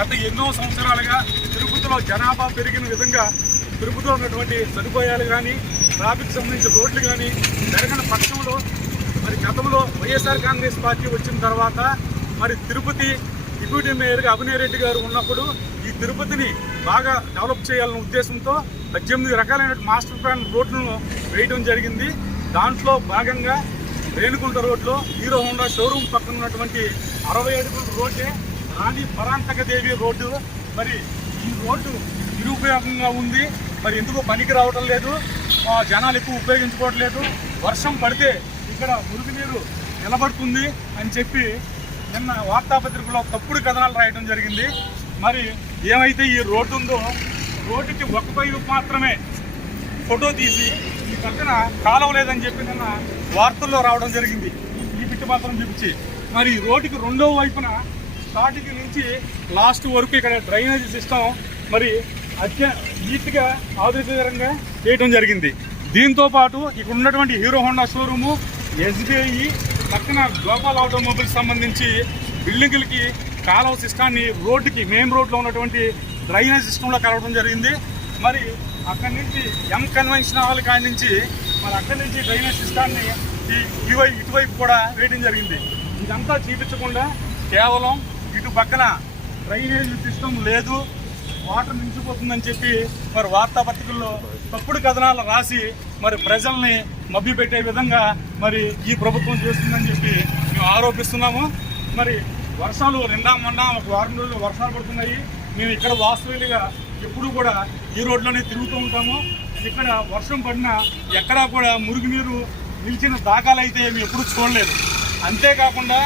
గత ఎన్నో సంవత్సరాలుగా తిరుపతిలో జనాభా పెరిగిన విధంగా తిరుపతిలో ఉన్నటువంటి సదుపాయాలు కానీ ట్రాఫిక్ సంబంధించిన రోడ్లు కానీ జరగని పక్షంలో మరి గతంలో వైఎస్ఆర్ కాంగ్రెస్ పార్టీ వచ్చిన తర్వాత మరి తిరుపతి డిప్యూటీ మేయర్గా అభినయ్ రెడ్డి గారు ఉన్నప్పుడు ఈ తిరుపతిని బాగా డెవలప్ చేయాలన్న ఉద్దేశంతో పద్దెనిమిది రకాలైన మాస్టర్ ప్లాన్ రోడ్లను వేయడం జరిగింది. దాంట్లో భాగంగా రేణుకుంట రోడ్లో హీరో హోండా షోరూమ్ పక్కన ఉన్నటువంటి అరవై అడుగుల రోడ్డే కానీ పరాంతకదేవి రోడ్డు. మరి ఈ రోడ్డు నిరుపయోగంగా ఉంది. మరి ఎందుకు పనికి రావటం లేదు? జనాలు ఎక్కువ ఉపయోగించుకోవట్లేదు వర్షం పడితే ఇక్కడ మురుగునీరు నిలబడుతుంది అని చెప్పి నిన్న వార్తాపత్రికలో తప్పుడు కథనాలు రాయడం జరిగింది. మరి ఏమైతే ఈ రోడ్డు ఉందో రోడ్డుకి ఒక వైపు మాత్రమే ఫోటో తీసి ఈ పక్కన కాలం లేదని చెప్పి నిన్న వార్తల్లో రావడం జరిగింది. ఈ- ఈ బిట్టు మాత్రం చూపించి. మరి ఈ రోడ్డుకి రెండో వైపున స్టార్టింగ్ నుంచి లాస్ట్ వరకు ఇక్కడ డ్రైనేజ్ సిస్టమ్ మరి అత్య నీట్గా ఆదర్శకరంగా చేయడం జరిగింది. దీంతో పాటు ఇక్కడ ఉన్నటువంటి హీరో హోండా షోరూము ఎస్బీఐ పక్కన గ్లోబల్ ఆటోమొబైల్స్ సంబంధించి బిల్డింగులకి కాలువ సిస్టాన్ని రోడ్డుకి మెయిన్ రోడ్లో ఉన్నటువంటి డ్రైనేజ్ సిస్టంలో కలవడం జరిగింది. మరి అక్కడి నుంచి ఎం కన్వెన్షన్ హాల్ కాడి నుంచి మరి అక్కడి నుంచి డ్రైనేజ్ సిస్టాన్ని ఈ ఇటువైపు ఇటువైపు కూడా వేయడం జరిగింది. ఇదంతా చూపించకుండా కేవలం ఇటు పక్కన డ్రైనేజ్ సిస్టమ్ లేదు వాటర్ నిలిచిపోతుందని చెప్పి మరి వార్తాపత్రికల్లో తప్పుడు కథనాలు రాసి మరి ప్రజల్ని మభ్యపెట్టే విధంగా మరి ఈ ప్రభుత్వం చేస్తుందని చెప్పి మేము ఆరోపిస్తున్నాము. మరి వర్షాలు నిండా మొన్న ఒక వారం రోజులు వర్షాలు పడుతున్నాయి. మేము ఇక్కడ వాస్తవ్యులుగా ఎప్పుడు కూడా ఈ రోడ్లోనే తిరుగుతూ ఉంటాము. ఇక్కడ వర్షం పడినా ఎక్కడా కూడా మురుగునీరు నిలిచిన దాఖలు అయితే మేము ఎప్పుడు చూడలేదు. అంతేకాకుండా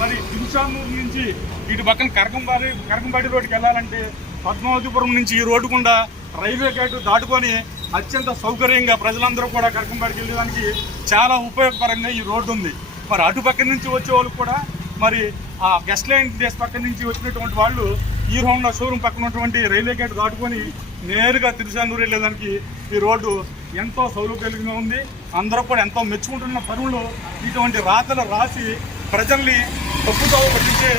మరి దిగుసామూరు నుంచి ఇటు పక్కన కరకంబాడి కరకంబాడి రోడ్డుకి వెళ్ళాలంటే పద్మావతిపురం నుంచి ఈ రోడ్డు గుండా రైల్వే గేటు దాటుకొని అత్యంత సౌకర్యంగా ప్రజలందరూ కూడా కరకంబాడికి వెళ్ళడానికి చాలా ఉపయోగకరంగా ఈ రోడ్డు ఉంది. మరి అటు పక్క నుంచి వచ్చే వాళ్ళు కూడా మరి ఆ గెస్ట్ లైన్ డేస్ పక్క నుంచి వచ్చినటువంటి వాళ్ళు ఈ హోండా షోరూమ్ పక్కన ఉన్నటువంటి రైల్వే గేట్ దాటుకొని నేరుగా తిరుచానూరు వెళ్ళేదానికి ఈ రోడ్డు ఎంతో సౌలభ్యంగా ఉంది. అందరూ కూడా ఎంతో మెచ్చుకుంటున్న పనులు ఇటువంటి రాతలు రాసి ప్రజల్ని తప్పుతో పట్టించే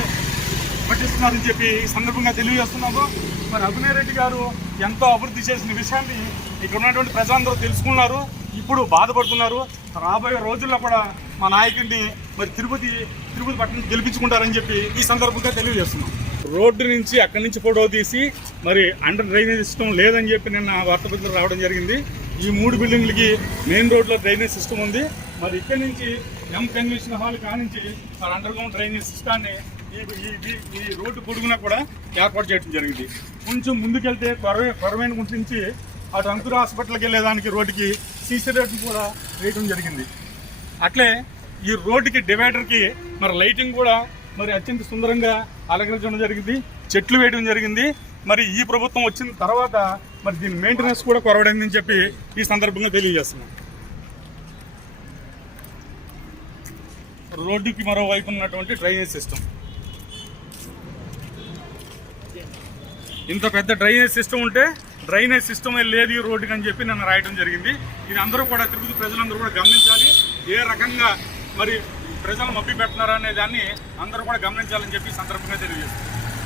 పట్టిస్తున్నారని చెప్పి ఈ సందర్భంగా తెలియజేస్తున్నాము. మరి అభినయ్ రెడ్డి గారు ఎంతో అభివృద్ధి చేసిన విషయాన్ని ఇక్కడ ఉన్నటువంటి ప్రజలందరూ తెలుసుకున్నారు. ఇప్పుడు బాధపడుతున్నారు. రాబోయే రోజుల్లో కూడా మా నాయకుడిని మరి తిరుపతి తిరుపతి పట్టణం గెలిపించుకుంటారని చెప్పి ఈ సందర్భంగా తెలియజేస్తున్నాం. రోడ్డు నుంచి అక్కడి నుంచి ఫోటో తీసి మరి అండర్ డ్రైనేజ్ సిస్టమ్ లేదని చెప్పి నిన్న వార్తాపత్రికలు రావడం జరిగింది. ఈ మూడు బిల్డింగ్లకి మెయిన్ రోడ్లో డ్రైనేజ్ సిస్టమ్ ఉంది. మరి ఇక్కడి నుంచి ఎం కన్వెన్షన్ హాల్ కానించి మన అండర్ గ్రౌండ్ డ్రైనేజ్ సిస్టాన్ని ఈ ఈ రోడ్డు పొడుగునా కూడా ఏర్పాటు చేయడం జరిగింది. కొంచెం ముందుకెళ్తే కొరవే కొరవైన గుర్తించి నుంచి అటు అంకుర హాస్పిటల్కి వెళ్ళేదానికి రోడ్డుకి సీసీ రోడ్డు కూడా వేయడం జరిగింది. అట్లే ఈ రోడ్డుకి డివైడర్కి మరి లైటింగ్ కూడా మరి అత్యంత సుందరంగా అలంకరించడం జరిగింది. చెట్లు వేయడం జరిగింది. మరి ఈ ప్రభుత్వం వచ్చిన తర్వాత మరి దీని మెయింటెనెన్స్ కూడా కొరవడిందని చెప్పి ఈ సందర్భంగా తెలియజేస్తున్నాం. రోడ్డుకి మరోవైపు ఉన్నటువంటి డ్రైనేజ్ సిస్టమ్. ఇంత పెద్ద డ్రైనేజ్ సిస్టమ్ ఉంటే డ్రైనేజ్ సిస్టమే లేదు ఈ రోడ్డుకి అని చెప్పి నన్ను రాయడం జరిగింది. ఇది అందరూ కూడా తిరుపతి ప్రజలందరూ కూడా గమనించాలి. ఏ రకంగా మరి ప్రజలు మభ్య పెడుతున్నారా అనే దాన్ని అందరూ కూడా గమనించాలని చెప్పి సందర్భంగా తెలియజేస్తుంది